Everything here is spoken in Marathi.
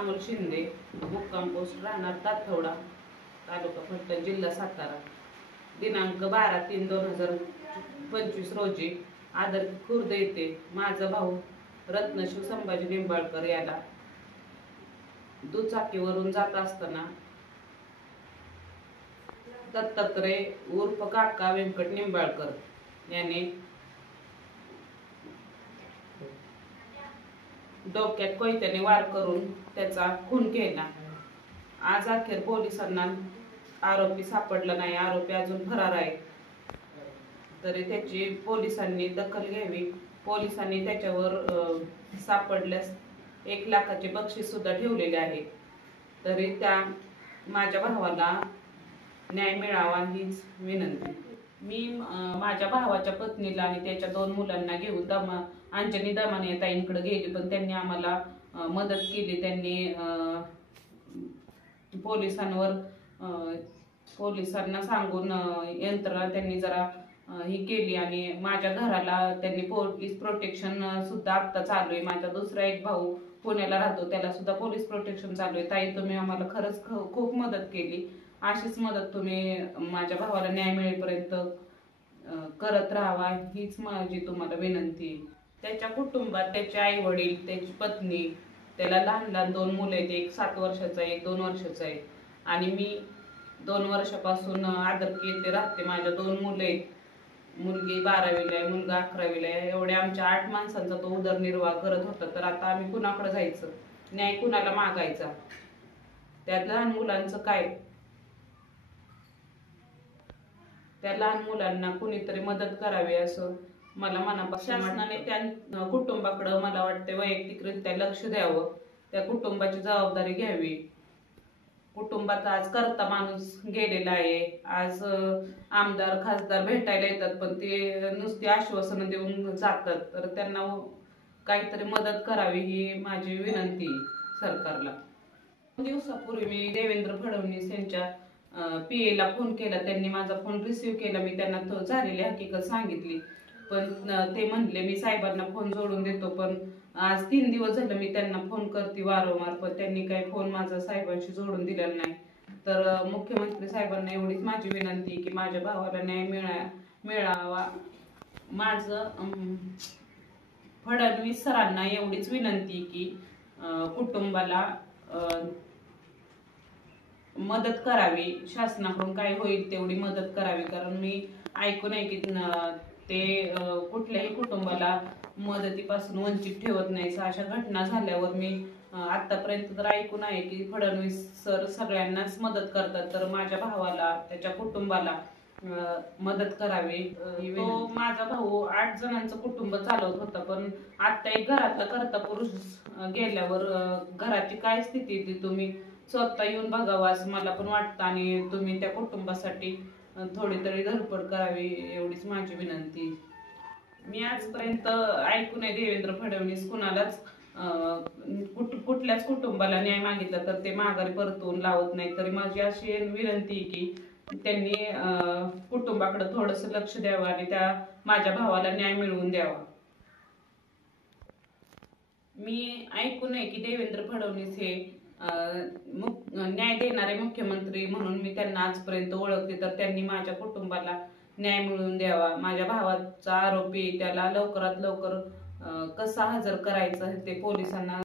अमोल शिंदे, मुक्काम पोस्ट राहणार तातवडा, तालुका फलटण, जिल्हा सातारा. दिनांक 12/3/2025 रोजी आदर खुर्द येथे माझा भाऊ रत्नशिव संभाजी निंबाळकर याला दुचाकीवरून जात असताना दत्तात्रय उर्फ काका व्यंकट निंबाळकर याने डोक्यात कोयत्याने वार करून त्याचा खून केला. आज अखेर पोलिसांना आरोपी सापडला नाही. आरोपी अजून फरार आहे. तरी त्याची पोलिसांनी दखल घ्यावी. पोलिसांनी त्याच्यावर सापडल्यास 1 लाखाचे बक्षीस सुद्धा ठेवलेले आहे. तरी त्या माझ्या भावाला न्याय मिळावा हीच विनंती. मी माझ्या भावाच्या पत्नीला आणि त्याच्या 2 मुलांना घेऊन अंजनी दमाने ताईंकडे गेली, पण त्यांनी आम्हाला मदत केली. त्यांनी पोलिसांना सांगून यंत्रणा त्यांनी जरा ही केली आणि माझ्या घराला त्यांनी पोलीस प्रोटेक्शन सुद्धा आता चालू आहे. माझा दुसरा एक भाऊ पुण्याला राहतो, त्याला सुद्धा पोलीस प्रोटेक्शन चालू आहे. ताई, तुम्ही आम्हाला खरंच खूप मदत केली. अशीच मदत तुम्ही माझ्या भावाला न्याय मिळेपर्यंत करत राहावा हीच माझी तुम्हाला विनंती. त्याच्या कुटुंबात त्याचे आई वडील, त्याची पत्नी, त्याला लहान लहान 2 मुलं आहेत. एक 7 वर्षाचा आहे, एक 2 वर्षाचा आहे. आणि मी 2 वर्षापासून आदरकी येथे राहते. माझ्या 2 मुलं आहेत. मुलगी 12वीला आहे, मुलगा 11वीला आहे. एवढ्या आमच्या 8 माणसांचा तो उदरनिर्वाह करत होता. तर आता आम्ही कुणाकडे जायचं? न्याय कुणाला मागायचा? त्या लहान मुलांचं काय? त्या लहान मुलांना कुणीतरी मदत करावी असं मला मनापासून. शासनाने त्या कुटुंबाकडे मला वाटते वैयक्तिकरित्या लक्ष द्यावं. त्या कुटुंबाची जबाबदारी घ्यावी. कुटुंबात आज करता माणूस गेलेला आहे. आज आमदार खासदार भेटायला येतात, पण ते नुसती आश्वासनं देऊन जातात. तर त्यांना काहीतरी मदत करावी ही माझी विनंती सरकारला. दिवसापूर्वी मी देवेंद्र फडणवीस यांच्या PA ला फोन केला. त्यांनी माझा फोन रिसीव्ह केला. मी त्यांना झालेली हकीकत सांगितली, पण ते म्हणले मी साहेबांना फोन जोडून देतो. पण आज 3 दिवस झाले मी त्यांना फोन करते वारंवार, पण त्यांनी काही फोन माझा साहेबांशी जोडून दिलेला नाही. तर मुख्यमंत्री साहेबांना एवढीच माझी विनंती की माझ्या भावाला न्याय मिळावा. माझं फडणवीस सरांना एवढीच विनंती की कुटुंबाला मदत करावी. शासनाकडून काय होईल तेवढी मदत करावी. कारण मी ऐकून आहे की ते कुठल्याही कुटुंबाला मदतीपासून वंचित ठेवत नाही. अशा घटना झाल्यावर मी आतापर्यंत तर ऐकून आहे की फडणवीस सर सगळ्यांनाच मदत करतात. तर माझ्या भावाला, त्याच्या कुटुंबाला मदत करावी. तो माझा भाऊ 8 जणांचं कुटुंब चालवत होता, पण आता एक घरातला करता पुरुष गेल्यावर घराची काय स्थिती ती तुम्ही स्वतः येऊन बघावं असं मला पण वाटतं. आणि तुम्ही त्या कुटुंबासाठी थोडी तरी धडपड करावी एवढीच माझी विनंती. मी आजपर्यंत ऐकून आहे देवेंद्र फडणवीस कुणालाच कुठल्याच कुटुंबाला न्याय मागितला तर ते माघारी परतवून लावत नाही. तरी माझी अशी विनंती की त्यांनी कुटुंबाकडे थोडंसं लक्ष द्यावं आणि त्या माझ्या भावाला न्याय मिळवून द्यावा. मी ऐकून आहे की देवेंद्र फडणवीस हे न्याय देणारे मुख्यमंत्री म्हणून मी त्यांना आजपर्यंत ओळखते. तर त्यांनी माझ्या कुटुंबाला न्याय मिळवून द्यावा. माझ्या भावाचा आरोपी त्याला लवकरात लवकर कसा हजर करायचा ते पोलिसांना